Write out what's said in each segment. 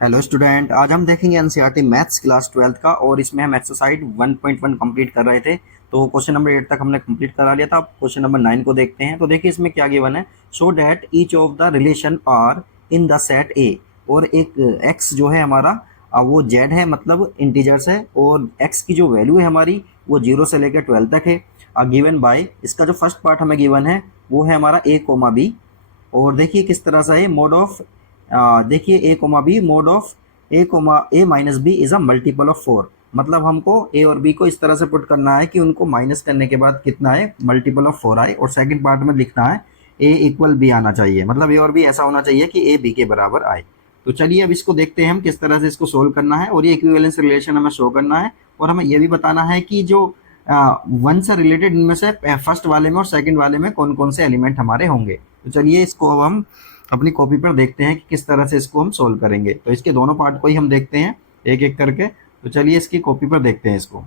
Hello student, आज हम देखेंगे एनसीईआरटी मैथ्स क्लास 12th का। और इसमें हम एक्सरसाइज 1.1 कंप्लीट कर रहे थे। तो क्वेश्चन नंबर 8 तक हमने कंप्लीट करा लिया था। अब क्वेश्चन नंबर 9 को देखते हैं। तो देखिए इसमें क्या गिवन है। Show that each of the relation are in the set A. और एक एक्स जो है हमारा वो जेड है, मतलब इंटीजर्स है। और एक्स की जो वैल्यू है हमारी वो 0 से लेकर 12 तक है। गिवन बाय, इसका जो फर्स्ट पार्ट हमें गिवन है वो है हमारा ए कोमा बी। और देखिए किस तरह से है मोड ऑफ, देखिए a comma b mod of a comma a minus b is a multiple of 4। मतलब हमको ए और बी को इस तरह से पुट करना है कि उनको माइनस करने के बाद कितना है, मल्टीपल ऑफ 4 आए। और सेकंड पार्ट में लिखना है ए इक्वल बी आना चाहिए, मतलब ए और बी ऐसा होना चाहिए कि ए बी के बराबर आए। तो चलिए अब इसको देखते हैं हम किस तरह से इसको सोल्व करना है। और ये इक्विवेलेंस रिलेशन हमें शो करना है। और हमें ये भी बताना है कि जो वन से रिलेटेड इनमें से फर्स्ट वाले में और सेकंड वाले में कौन कौन से एलिमेंट हमारे होंगे। तो चलिए इसको अब हम अपनी कॉपी पर देखते हैं कि किस तरह से इसको हम सोल्व करेंगे। तो इसके दोनों पार्ट को ही हम देखते हैं एक एक करके। तो चलिए इसकी कॉपी पर देखते हैं इसको।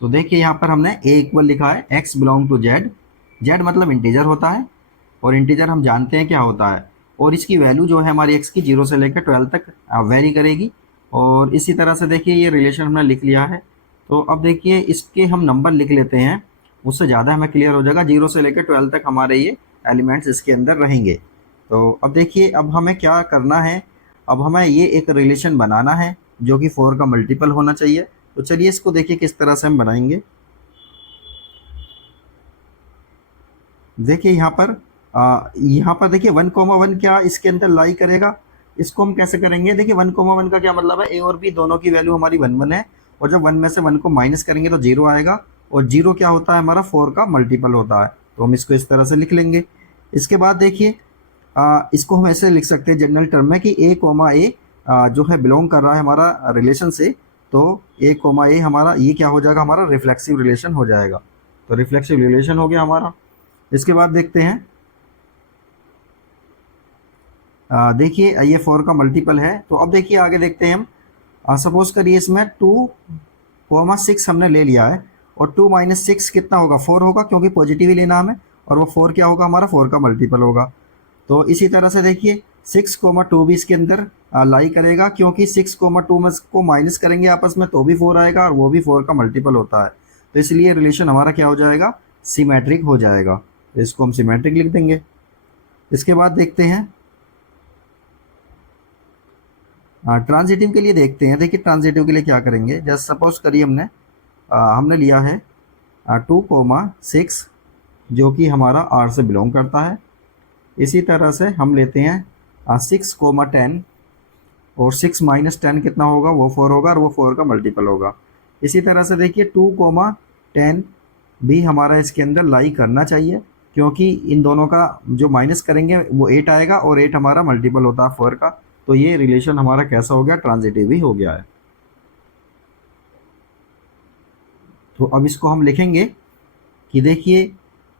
तो देखिए यहाँ पर हमने ए इक्वल लिखा है x belong to Z. Z मतलब इंटीजर होता है, और इंटीजर हम जानते हैं क्या होता है। और इसकी वैल्यू जो है हमारी एक्स की 0 से लेकर 12 तक वेरी करेगी। और इसी तरह से देखिए ये रिलेशन हमने लिख लिया है। तो अब देखिए इसके हम नंबर लिख लेते हैं, उससे ज़्यादा हमें क्लियर हो जाएगा। 0 से लेकर 12 तक हमारे ये एलिमेंट्स इसके अंदर रहेंगे। तो अब देखिए अब हमें क्या करना है। अब हमें ये एक रिलेशन बनाना है जो कि 4 का मल्टीपल होना चाहिए। तो चलिए इसको देखिए किस तरह से हम बनाएंगे। देखिए यहाँ पर देखिए 1,1 क्या इसके अंदर लाई करेगा। इसको हम कैसे करेंगे, देखिए 1,1 का क्या मतलब है, ए और बी दोनों की वैल्यू हमारी 1 1 है। और जब 1 में से 1 को माइनस करेंगे तो 0 आएगा। और 0 क्या होता है, हमारा 4 का मल्टीपल होता है। तो हम इसको इस तरह से लिख लेंगे। इसके बाद देखिए इसको हम ऐसे लिख सकते हैं जनरल टर्म में कि ए कोमा ए जो है बिलोंग कर रहा है हमारा रिलेशन से। तो ए कोमा ए हमारा ये क्या हो जाएगा, हमारा रिफ्लेक्सिव रिलेशन हो जाएगा। तो रिफ्लेक्सिव रिलेशन हो गया हमारा। इसके बाद देखते हैं, देखिए ये 4 का मल्टीपल है। तो अब देखिए आगे देखते हैं हम। सपोज करिए इसमें 2,6 हमने ले लिया है। और 2 माइनस 6 कितना होगा, 4 होगा, क्योंकि पॉजिटिव ही लेना हमें। और वो 4 क्या होगा, हमारा 4 का मल्टीपल होगा। तो इसी तरह से देखिए 6,2 भी इसके अंदर लाई करेगा, क्योंकि 6,2 में को माइनस करेंगे आपस में तो भी 4 आएगा, और वो भी 4 का मल्टीपल होता है। तो इसलिए रिलेशन हमारा क्या हो जाएगा, सिमेट्रिक हो जाएगा। तो इसको हम सिमेट्रिक लिख देंगे। इसके बाद देखते हैं ट्रांजिटिव के लिए देखते हैं। देखिए ट्रांजिटिव के लिए क्या करेंगे, जस्ट सपोज करिए हमने लिया है 2,6 जो कि हमारा आर से बिलोंग करता है। इसी तरह से हम लेते हैं 6,10। और 6 माइनस 10 कितना होगा, वो 4 होगा, और वो 4 का मल्टीपल होगा। इसी तरह से देखिए 2,10 भी हमारा इसके अंदर लाई करना चाहिए, क्योंकि इन दोनों का जो माइनस करेंगे वो 8 आएगा, और 8 हमारा मल्टीपल होता है 4 का। तो ये रिलेशन हमारा कैसा हो गया, ट्रांजिटिव ही हो गया है। तो अब इसको हम लिखेंगे कि देखिए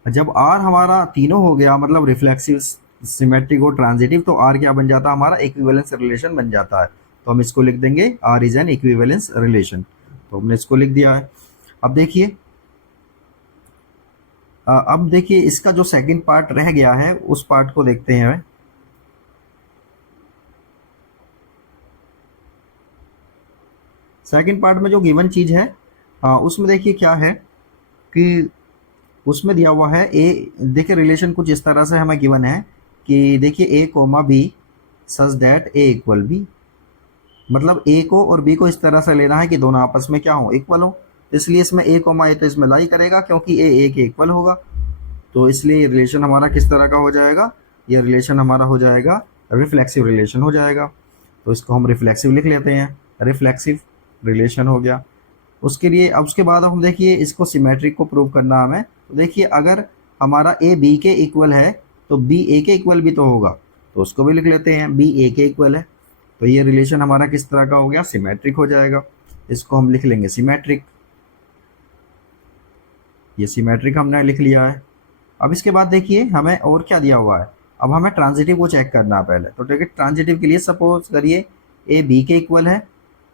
जब आर हमारा तीनों हो गया, मतलब रिफ्लेक्सिव, सिमेट्रिक और ट्रांजिटिव, तो आर क्या बन जाता है, हमारा इक्विवेलेंस रिलेशन बन जाता है। तो हम इसको लिख देंगे R is an equivalence relation. तो हमने इसको लिख दिया है। अब देखिए इसका जो सेकंड पार्ट रह गया है उस पार्ट को देखते हैं। सेकंड पार्ट में जो गिवन चीज है उसमें देखिए क्या है कि उसमें दिया हुआ है ए। देखिए रिलेशन कुछ इस तरह से हमें गिवन है कि देखिए a comma b such that a equal b. मतलब ए को और बी को इस तरह से लेना है कि दोनों आपस में क्या हो, इक्वल हो। इसलिए इसमें ए कोमा ए तो इसमें लाई करेगा, क्योंकि ए के इक्वल होगा। तो इसलिए ये रिलेशन हमारा किस तरह का हो जाएगा, ये रिलेशन हमारा हो जाएगा रिफ्लेक्सिव रिलेशन हो जाएगा। तो इसको हम रिफ्लेक्सिव लिख लेते हैं, रिफ्लेक्सिव रिलेशन हो गया। उसके लिए अब उसके बाद हम देखिए इसको सिमेट्रिक को प्रूव करना हमें। तो देखिए अगर हमारा ए बी के इक्वल है तो बी ए के इक्वल भी तो होगा। तो उसको भी लिख लेते हैं, बी ए के इक्वल है। तो ये रिलेशन हमारा किस तरह का हो गया, सिमेट्रिक हो जाएगा। इसको हम लिख लेंगे सिमेट्रिक। ये सिमेट्रिक हमने लिख लिया है। अब इसके बाद देखिए हमें और क्या दिया हुआ है। अब हमें ट्रांजिटिव को चेक करना है पहले। तो ठीक है, ट्रांजिटिव के लिए सपोज करिए ए बी के इक्वल है,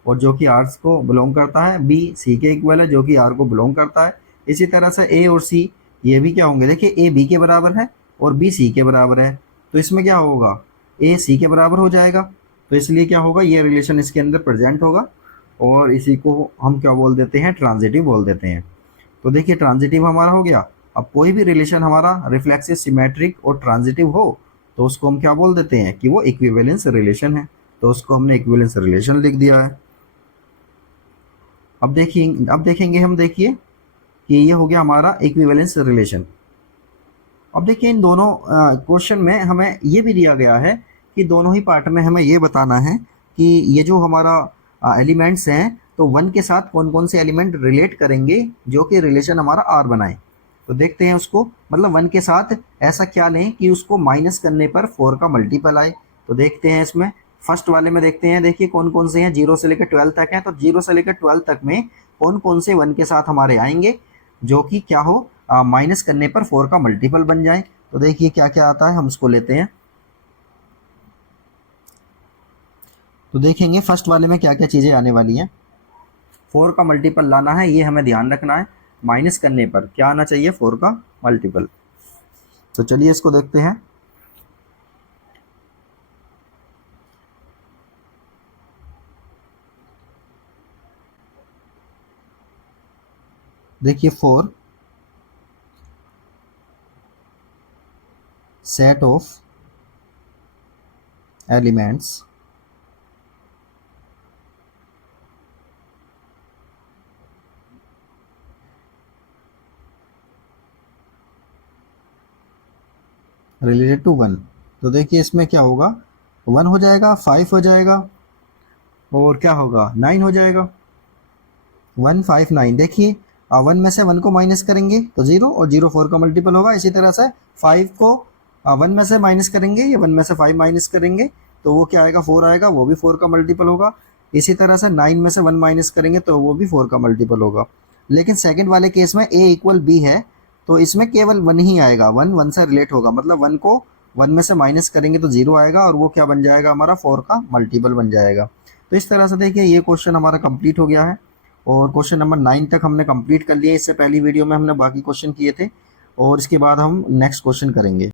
और जो कि आर को बिलोंग करता है, बी सी के इक्वल है जो कि आर को बिलोंग करता है। इसी तरह से ए और सी ये भी क्या होंगे, देखिए ए बी के बराबर है और बी सी के बराबर है। तो इसमें क्या होगा, ए सी के बराबर हो जाएगा, तो इसलिए क्या होगा, ये रिलेशन इसके अंदर प्रेजेंट होगा और इसी को हम क्या बोल देते हैं, ट्रांजिटिव बोल देते हैं। तो देखिए ट्रांजिटिव हमारा हो गया। अब कोई भी रिलेशन हमारा रिफ्लेक्सिव, सिमेट्रिक और ट्रांजिटिव हो तो उसको हम क्या बोल देते हैं कि वो इक्विवेलेंस रिलेशन है। तो उसको हमने इक्विवेलेंस रिलेशन लिख दिया है। अब देखेंगे हम, देखिए कि ये हो गया हमारा इक्विवेलेंस रिलेशन। अब देखिए इन दोनों क्वेश्चन में हमें ये भी दिया गया है कि दोनों ही पार्ट में हमें ये बताना है कि ये जो हमारा एलिमेंट्स हैं तो वन के साथ कौन कौन से एलिमेंट रिलेट करेंगे जो कि रिलेशन हमारा आर बनाए। तो देखते हैं उसको, मतलब वन के साथ ऐसा क्या लें कि उसको माइनस करने पर 4 का मल्टीपल आए। तो देखते हैं इसमें फर्स्ट वाले में देखते हैं, देखिए कौन कौन से हैं, 0 से लेकर 12 तक हैं। तो 0 से लेकर 12 तक में कौन कौन से वन के साथ हमारे आएंगे जो कि क्या हो, माइनस करने पर 4 का मल्टीपल बन जाए। तो देखिए क्या क्या आता है, हम उसको लेते हैं। तो देखेंगे फर्स्ट वाले में क्या क्या चीज़ें आने वाली हैं। 4 का मल्टीपल लाना है, ये हमें ध्यान रखना है। माइनस करने पर क्या आना चाहिए, 4 का मल्टीपल। तो चलिए इसको देखते हैं। देखिए 4 set of elements related to 1। तो देखिए इसमें क्या होगा, 1 हो जाएगा, 5 हो जाएगा और क्या होगा, 9 हो जाएगा। 1 5 9। देखिए 1 में से 1 को माइनस करेंगे तो 0 और 0 4 का मल्टीपल होगा। इसी तरह से 5 को 1 में से माइनस करेंगे या 1 में से 5 माइनस करेंगे तो वो क्या आएगा, 4 आएगा, वो भी 4 का मल्टीपल होगा। इसी तरह से 9 में से 1 माइनस करेंगे तो वो भी 4 का मल्टीपल होगा। लेकिन सेकंड वाले केस में a इक्वल b है तो इसमें केवल 1 ही आएगा, 1 1 से रिलेट होगा, मतलब 1 को 1 में से माइनस करेंगे तो 0 आएगा और वो क्या बन जाएगा, हमारा 4 का मल्टीपल बन जाएगा। तो इस तरह से देखिए ये क्वेश्चन हमारा कंप्लीट हो गया है और क्वेश्चन नंबर 9 तक हमने कंप्लीट कर लिया। इससे पहली वीडियो में हमने बाकी क्वेश्चन किए थे और इसके बाद हम नेक्स्ट क्वेश्चन करेंगे।